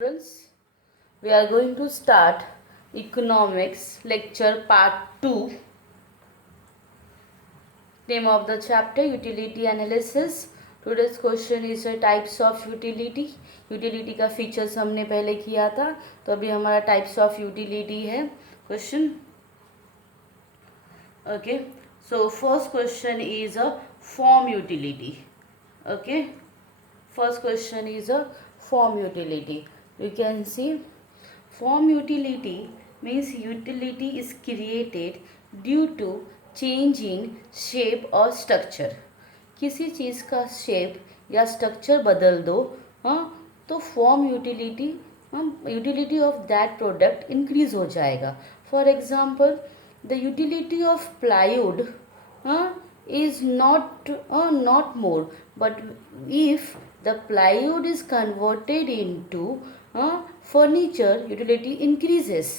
Students, we are going to start economics lecture part 2. Name of the chapter utility analysis. Today's question is types of utility. Utility का features हमने पहले किया था, तो अभी हमारा types of utility है question. Okay, so first question is a form utility. Okay, first question is a form utility. You can see form utility means utility is created due to change in shape or structure. किसी चीज़ का shape या structure बदल दो, हाँ, तो form utility utility of that product increase हो जाएगा. For example the utility of plywood is not more, but if the plywood is converted into furniture, utility increases.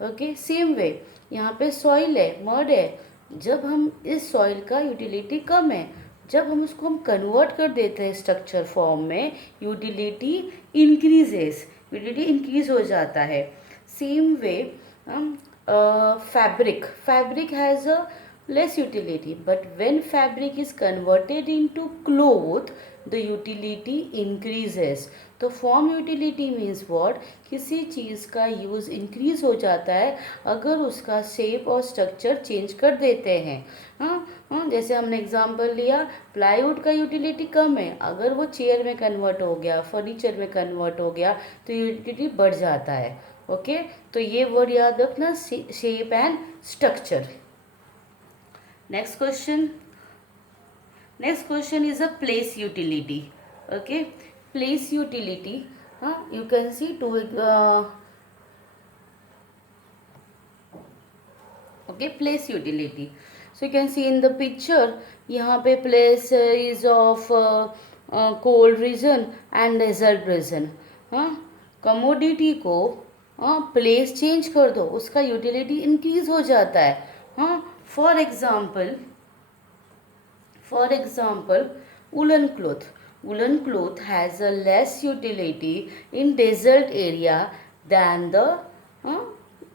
Okay, same way यहाँ पे soil है, mud है. जब हम इस soil का यूटिलिटी कम है, जब हम उसको कन्वर्ट कर देते हैं स्ट्रक्चर फॉर्म में, यूटिलिटी इंक्रीजेस, यूटिलिटी इंक्रीज हो जाता है. Same way fabric has a less utility, but when fabric is converted into cloth, the utility increases. तो फॉर्म यूटिलिटी मीन्स व्हाट, किसी चीज़ का यूज़ इंक्रीज हो जाता है अगर उसका शेप और स्ट्रक्चर चेंज कर देते हैं. हाँ, जैसे हमने एग्जांपल लिया, प्लाईवुड का यूटिलिटी कम है, अगर वो चेयर में कन्वर्ट हो गया, फर्नीचर में कन्वर्ट हो गया, तो यूटिलिटी बढ़ जाता है. ओके, तो ये वर्ड याद रखना, shape and structure. Next question is a place utility. Okay, place utility, you can see okay, place utility. So you can see in the picture, यहाँ पे place is of cold region and desert region. Commodity को place change कर दो, उसका utility increase हो जाता है. For example, woolen cloth has a less utility in desert area than the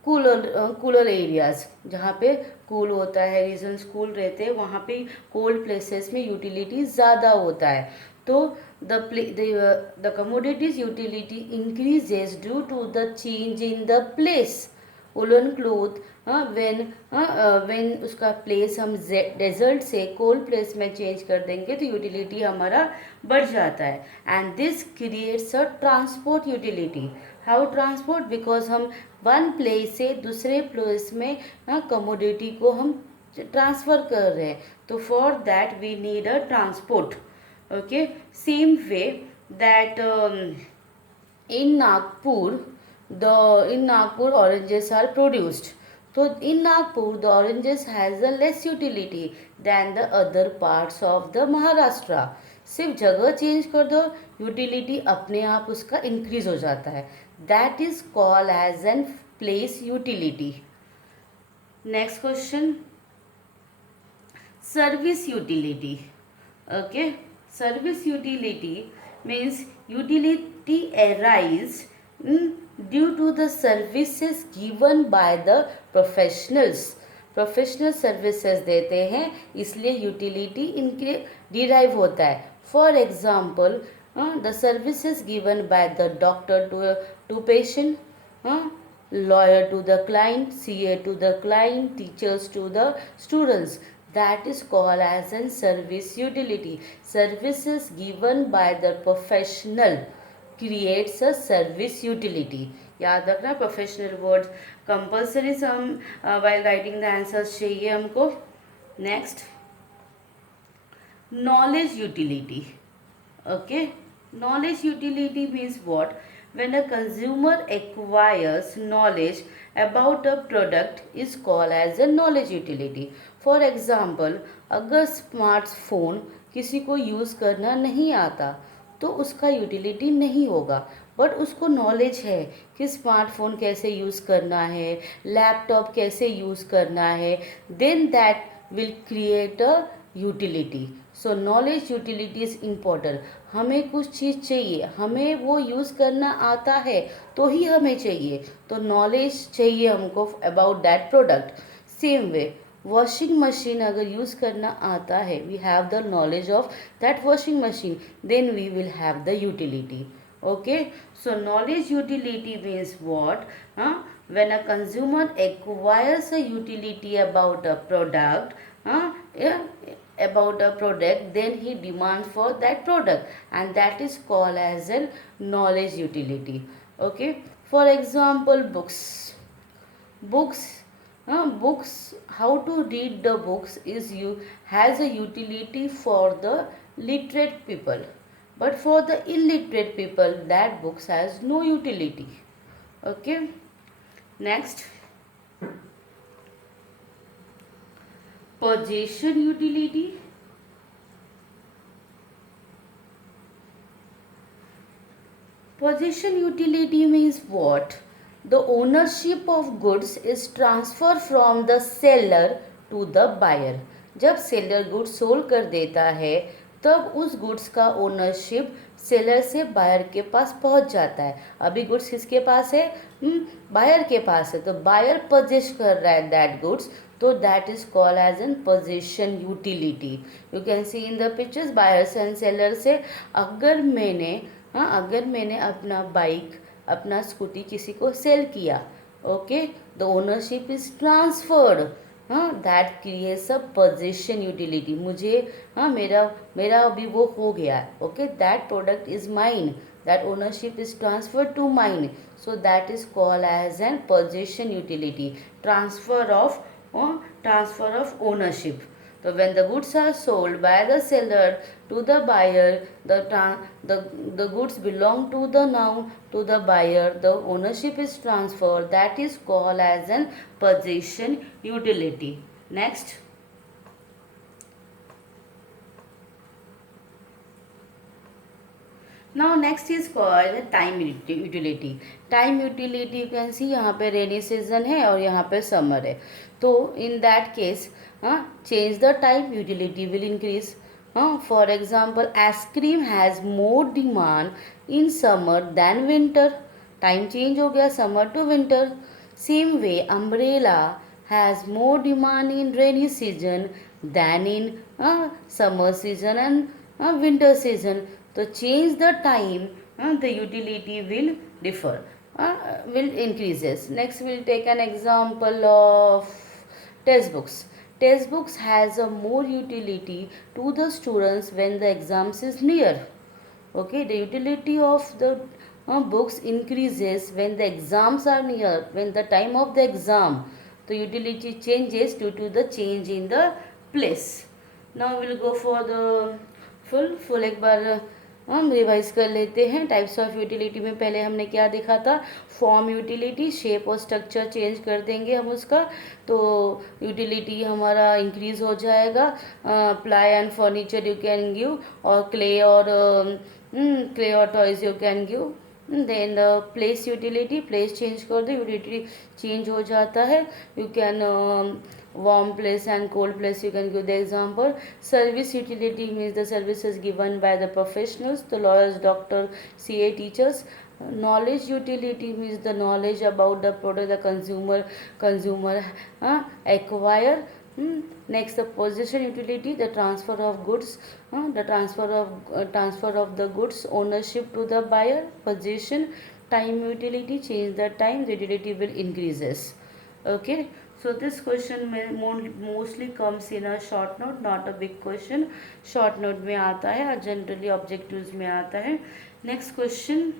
cooler areas. जहाँ पे कूल होता है, रीजन्स कूल रहते हैं, वहाँ पे कोल्ड प्लेसेस में यूटिलिटी ज़्यादा होता है. तो the commodities utility increases due to the change in the place. Woollen cloth when उसका प्लेस हम डेजर्ट से कोल्ड प्लेस में चेंज कर देंगे तो यूटिलिटी हमारा बढ़ जाता है. And this creates a transport utility. How transport? Because हम वन प्लेस से दूसरे प्लेस में कमोडिटी को हम ट्रांसफ़र कर रहे हैं, तो for that we need a transport. Okay, same way that in Nagpur oranges are produced. So in Nagpur the oranges has a less utility than the other parts of the Maharashtra. सिर्फ जगह change कर दो, utility अपने आप उसका increase हो जाता है. That is called as an place utility. Next question, service utility. Okay, service utility means utility arise due to the services given by the professionals. Professional services देते हैं, इसलिए यूटिलिटी इनके डिराइव होता है. For example the services given by the doctor to patient, lawyer to the client, CA to the client, teachers to the students. That is called as a service utility. Services given by the professional creates a service utility. याद रखना, professional words compulsory हम while writing the answers चाहिए हमको. Next, knowledge utility. Okay, knowledge utility means what? When a consumer acquires knowledge about a product is called as a knowledge utility. For example, अगर smartphone किसी को use करना नहीं आता तो उसका यूटिलिटी नहीं होगा, बट उसको नॉलेज है कि स्मार्टफोन कैसे यूज़ करना है, लैपटॉप कैसे यूज़ करना है, then that will create a utility. So knowledge utility is important. हमें कुछ चीज़ चाहिए, हमें वो यूज़ करना आता है तो ही हमें चाहिए, तो नॉलेज चाहिए हमको about that product. Same way washing machine अगर यूज़ करना आता है, we have the knowledge of that washing machine, then we will have the utility. Okay, so knowledge utility means what? When a consumer acquires a utility about a product, yeah, about a product, then he demands for that product, and that is called as a knowledge utility. Okay, for example, books, how to read the books is you has a utility for the literate people, but for the illiterate people that books has no utility. Okay, next, possession utility. Possession utility means what? The ownership of goods is transferred from the seller to the buyer. जब seller goods sold कर देता है तब उस goods का ownership seller से buyer के पास पहुंच जाता है। अभी गुड्स किसके पास है? बायर के पास है, तो बायर पजेस कर रहा है दैट गुड्स, तो that is called as an possession utility. You can see in the pictures buyers and seller से अगर मैंने अपना बाइक, अपना स्कूटी किसी को सेल किया, okay, the ownership is transferred, that creates a possession utility. मुझे मेरा मेरा अभी वो हो गया है, okay, that product is mine, that ownership is transferred to mine, so that is called as an possession utility, transfer of ownership. So when the goods are sold by the seller to the buyer, the goods belong to the buyer, the ownership is transferred, that is called as an possession utility. Next, now next is called time utility. Time utility you can सी, यहाँ पे rainy season है और यहाँ पे summer है, तो in that case change the time, utility will increase. For example, ice cream has more demand in summer than winter, time change हो गया summer to winter. Same way umbrella has more demand in rainy season than in summer season and winter season. So change the time, the utility will differ, will increases. Next we'll take an example of textbooks. Textbooks has a more utility to the students when the exams is near. Okay, the utility of the books increases when the exams are near, when the time of the exam, the utility changes due to the change in the place. Now we'll go for the full एक बार हम revise कर लेते हैं। Types of utility में पहले हमने क्या देखा था? फॉर्म यूटिलिटी, शेप और स्ट्रक्चर चेंज कर देंगे हम उसका, तो यूटिलिटी हमारा इंक्रीज हो जाएगा। Ply and furniture you can give, और क्ले और toys you can give. Then place utility, place change कर दो, यूटिलिटी चेंज हो जाता है। You can warm place and cold place, you can give the example. Service utility means the services given by the professionals, the lawyers, doctor, CA, teachers. Knowledge utility means the knowledge about the product the consumer acquire. Next, the possession utility, the transfer of goods, the transfer of the goods ownership to the buyer. Possession. Time utility, change the time, the utility will increases. Okay, so this question mostly comes in a short note, not a big question. short note में आता है और generally objectives में आता है. Next question.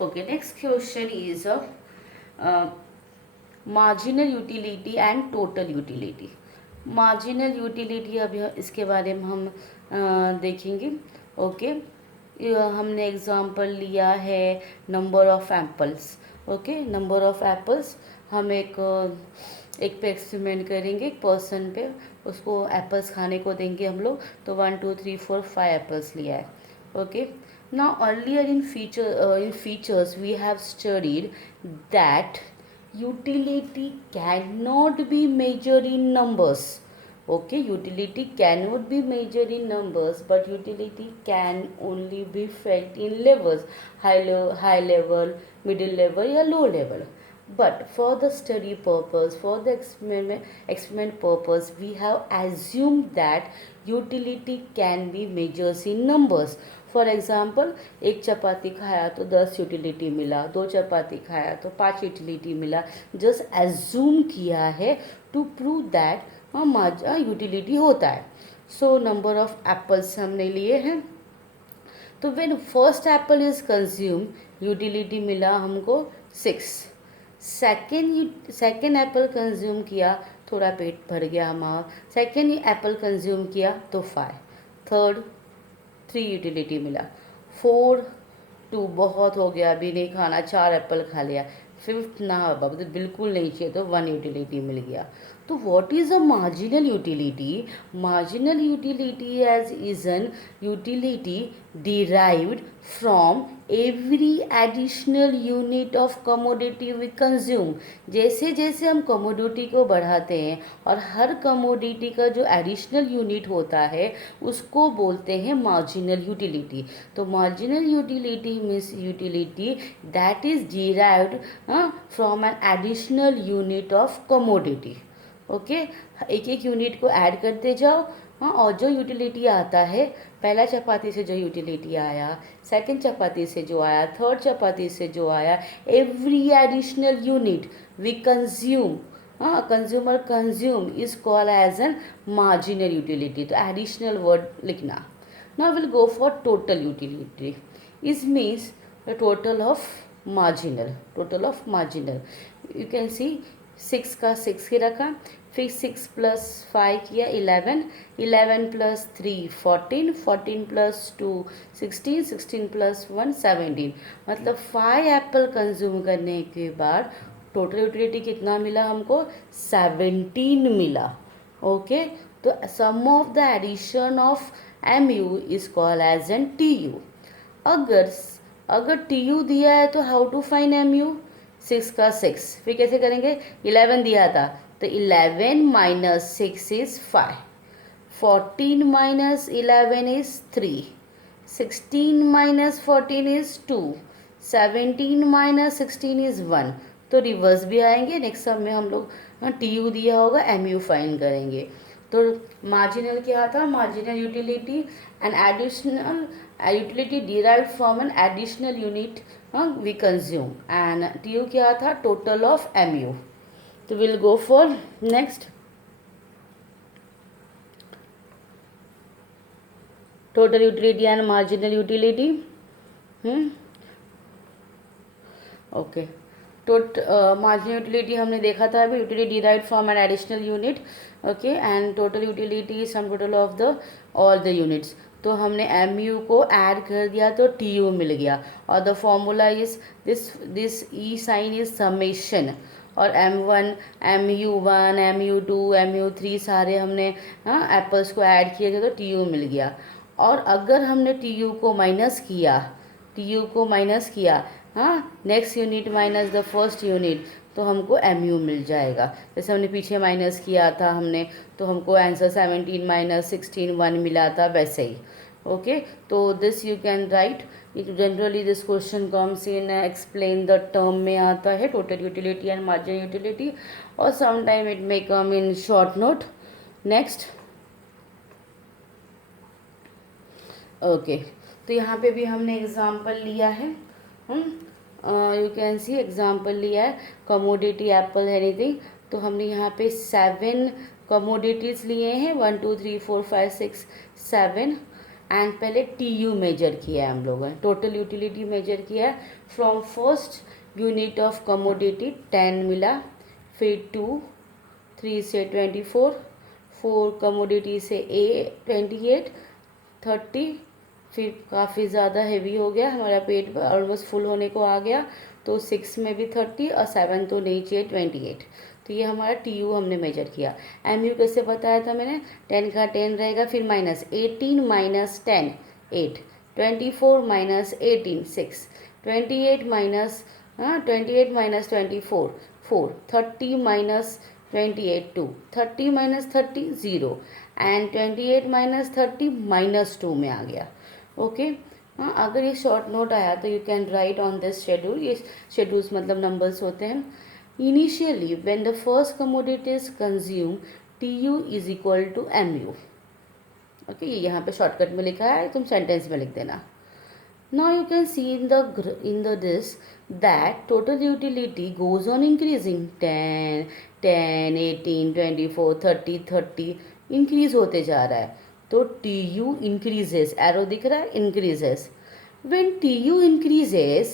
Okay, next question is marginal utility and total utility. marginal utility अभी इसके बारे में हम देखेंगे. Okay, हमने एग्जाम्पल लिया है number of apples. Okay, number of apples हम एक पे एक्सपेरिमेंट करेंगे, एक पर्सन पे, उसको एप्पल्स खाने को देंगे हम लोग, तो 1 2 3 4 5 एप्पल्स लिया है. Okay, now earlier in features we have studied that utility cannot be measured in numbers. Okay, utility cannot be measured in numbers, but utility can only be felt in levels, high level, middle level या low level. But for the study purpose, for the experiment purpose, we have assumed that utility can be measured in numbers. For example, एक चपाती खाया तो 10 utility मिला, 2 चपाती खाया तो 5 utility मिला. Just assume किया है टू प्रूव दैट यूटिलिटी होता है. सो नंबर ऑफ एप्पल्स हमने लिए हैं. तो when first Apple is consume, utility मिला हमको 6. सेकेंड एप्पल कंज्यूम किया, थोड़ा पेट भर गया हमारा. सेकेंड एप्पल कंज्यूम किया तो 5. थर्ड 3 यूटिलिटी मिला. 4 2 बहुत हो गया, अभी नहीं खाना, 4 एप्पल खा लिया. 5th ना बाबू तो बिल्कुल नहीं चाहिए, तो 1 यूटिलिटी मिल गया. तो what is a marginal utility? Marginal utility as is an utility derived from every additional unit of commodity we consume. जैसे जैसे हम कमोडिटी को बढ़ाते हैं और हर कमोडिटी का जो एडिशनल यूनिट होता है उसको बोलते हैं मार्जिनल यूटिलिटी. तो marginal utility means utility that is derived from an additional unit of commodity. Okay, एक एक यूनिट को ऐड करते जाओ. हाँ, और जो यूटिलिटी आता है, पहला चपाती से जो यूटिलिटी आया, सेकंड चपाती से जो आया, थर्ड चपाती से जो आया, every additional unit we consume, consumer consume is called as an marginal utility. तो एडिशनल वर्ड लिखना. Now will go for total utility. Is means the total of marginal. Total of marginal you can see 6 का 6 ही रखा, फिर 6 plus 5 किया 11, 11 plus 3 14, 14 plus 2 16, 16 plus 1 17. मतलब 5 Apple consume करने के बाद टोटल यूटिलिटी कितना मिला हमको? 17 मिला. ओके, तो sum of the addition of MU is called as an TU. अगर TU दिया है तो हाउ टू फाइंड MU? 6 का 6, फिर कैसे करेंगे? 11 दिया था तो 11 minus 6 is 5, 14 minus 11 is 3, 16 minus 14 is 2, 17 minus 16 is 1. तो रिवर्स भी आएंगे. नेक्स्ट सब में हम लोग TU दिया होगा, MU फाइंड करेंगे. तो मार्जिनल क्या था? Marginal utility an additional utility derived from an additional unit we consume. And TU क्या था? total of MU. तो we'll go for next. total utility and marginal utility. Okay. marginal utility हमने देखा था अभी. utility derived from an additional unit. Okay, and total utility is sum total of the all the units. तो हमने MU को add कर दिया तो TU मिल गया. और the formula is this E sign is summation. और M1 MU1 MU2 MU3 सारे हमने एप्पल्स को ऐड किए थे तो TU मिल गया. और अगर हमने TU को माइनस किया next unit minus the first unit, तो हमको MU मिल जाएगा. जैसे हमने पीछे माइनस किया था हमने, तो हमको आंसर 17 माइनस 16 1 मिला था, वैसे ही. ओके, तो this you can write. Generally this question comes in explain the term में आता है, total utility and marginal utility, और some time it may come in short note. Next. Okay, तो यहाँ पे भी हमने एग्जाम्पल लिया है. यू कैन सी एग्जाम्पल लिया है कमोडिटी एप्पल एनीथिंग. तो हमने यहाँ पे 7 कमोडिटीज़ लिए हैं, 1 2 3 4 5 6 7. एंड पहले TU मेजर किया है हम लोगों ने, टोटल यूटिलिटी मेजर किया है. From first unit of commodity 10 मिला, फिर 2 3 से 24, 4 कमोडिटी से 28 30, फिर काफ़ी ज़्यादा हैवी हो गया, हमारा पेट ऑलमोस्ट फुल होने को आ गया, तो 6 में भी 30 और 7 तो नहीं चाहिए 28. तो ये हमारा TU हमने मेजर किया. MU कैसे बताया था मैंने? 10 का 10 रहेगा, फिर minus 18 minus 10 8, 24 minus 18 6, 28 minus 24 4, 30 minus 28 2, 30 minus 30 0 and 28 minus 30 minus 2 में आ गया. ओके हाँ, अगर ये शॉर्ट नोट आया तो you can write on this schedule. ये शेड्यूल्स मतलब नंबर्स होते हैं. Initially when the first commodity is consume TU is equal to MU. Okay ये यहाँ पे शॉर्टकट में लिखा है, तुम सेंटेंस में लिख देना. Now you can see in the this that total utility goes on increasing 10, 10, 18, 24, 30, 30 increase होते जा रहा है. तो TU increases, एरो दिख रहा है, increases. When TU increases,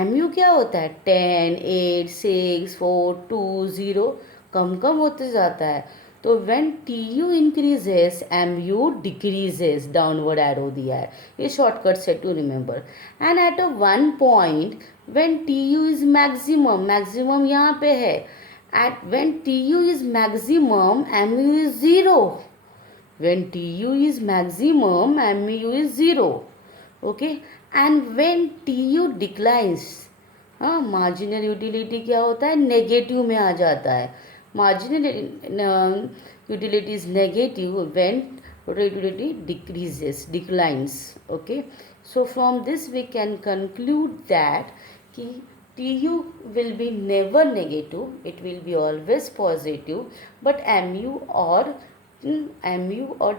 MU क्या होता है? 10, 8, 6, 4, 2, 0 कम कम होते जाता है. तो when TU increases, MU decreases, downward arrow दिया है. ये शॉर्टकट से to remember. And at a one point when TU is maximum, maximum यहाँ पे है. At when TU is maximum, MU is 0. When TU is maximum, MU is 0. Okay, and when TU declines, हाँ marginal utility क्या होता है? Negative में आ जाता है. Marginal utility is negative when total utility declines. Okay, so from this we can conclude that ki TU will be never negative, it will be always positive, but MU or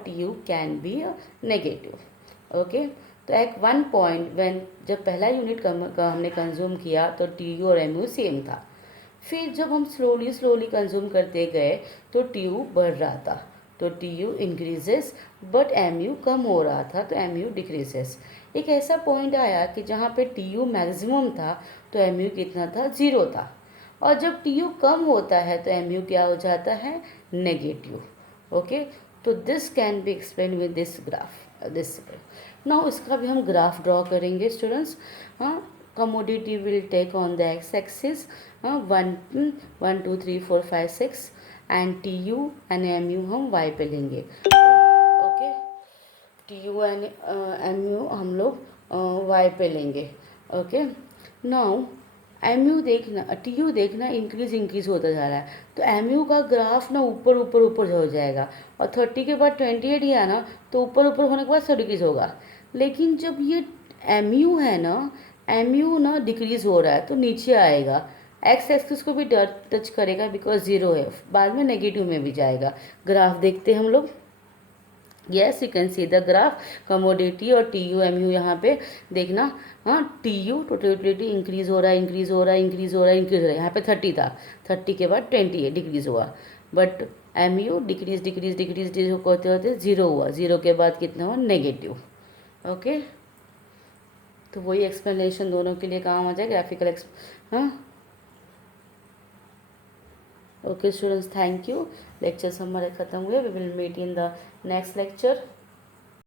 TU can be negative. Okay, तो एक one point when जब पहला unit हमने consume किया तो TU और MU same था. फिर जब हम स्लोली कंज्यूम करते गए तो TU बढ़ रहा था, तो TU इंक्रीजेस बट MU कम हो रहा था, तो MU डिक्रीजेस. एक ऐसा पॉइंट आया कि जहाँ पे TU मैक्सिमम था तो MU कितना था? 0 था. और जब TU कम होता है तो MU क्या हो जाता है? नेगेटिव. ओके, तो this can be explain with this graph. This now इसका भी हम ग्राफ ड्रॉ करेंगे स्टूडेंट्स. हाँ, commodity will take on the x-axis 1, 2, 3, 4, 5, 6 and TU and MU हम y पे लेंगे. ओके, TU एंड MU हम लोग y पे लेंगे. ओके, नाउ MU देखना, TU देखना इंक्रीज होता जा रहा है, तो MU का ग्राफ ना ऊपर हो जाएगा. और 30 के बाद 28 ही है ना, तो ऊपर होने के बाद सब डिक्रीज होगा. लेकिन जब ये MU है ना, MU ना डिक्रीज हो रहा है तो नीचे आएगा. एक्स एक्सिस को भी टच करेगा बिकॉज 0 है, बाद में नेगेटिव में भी जाएगा. ग्राफ देखते हैं हम लोग. Yes, you can see the graph. Commodity और TU MU यहाँ पे देखना. हाँ, TU टोटल यूटिलिटी इंक्रीज हो रहा है. यहाँ पे 30 था, 30 के बाद 28 डिक्रीज हुआ. बट MU डिक्रीज होते 0 हुआ. 0 के बाद कितना हुआ? नेगेटिव. ओके, तो वही एक्सप्लेनेशन दोनों के लिए काम आ जाए, ग्राफिकल हाँ. Okay students, thank you. Lectures हमारे ख़त्म हुए. We will meet in the next lecture.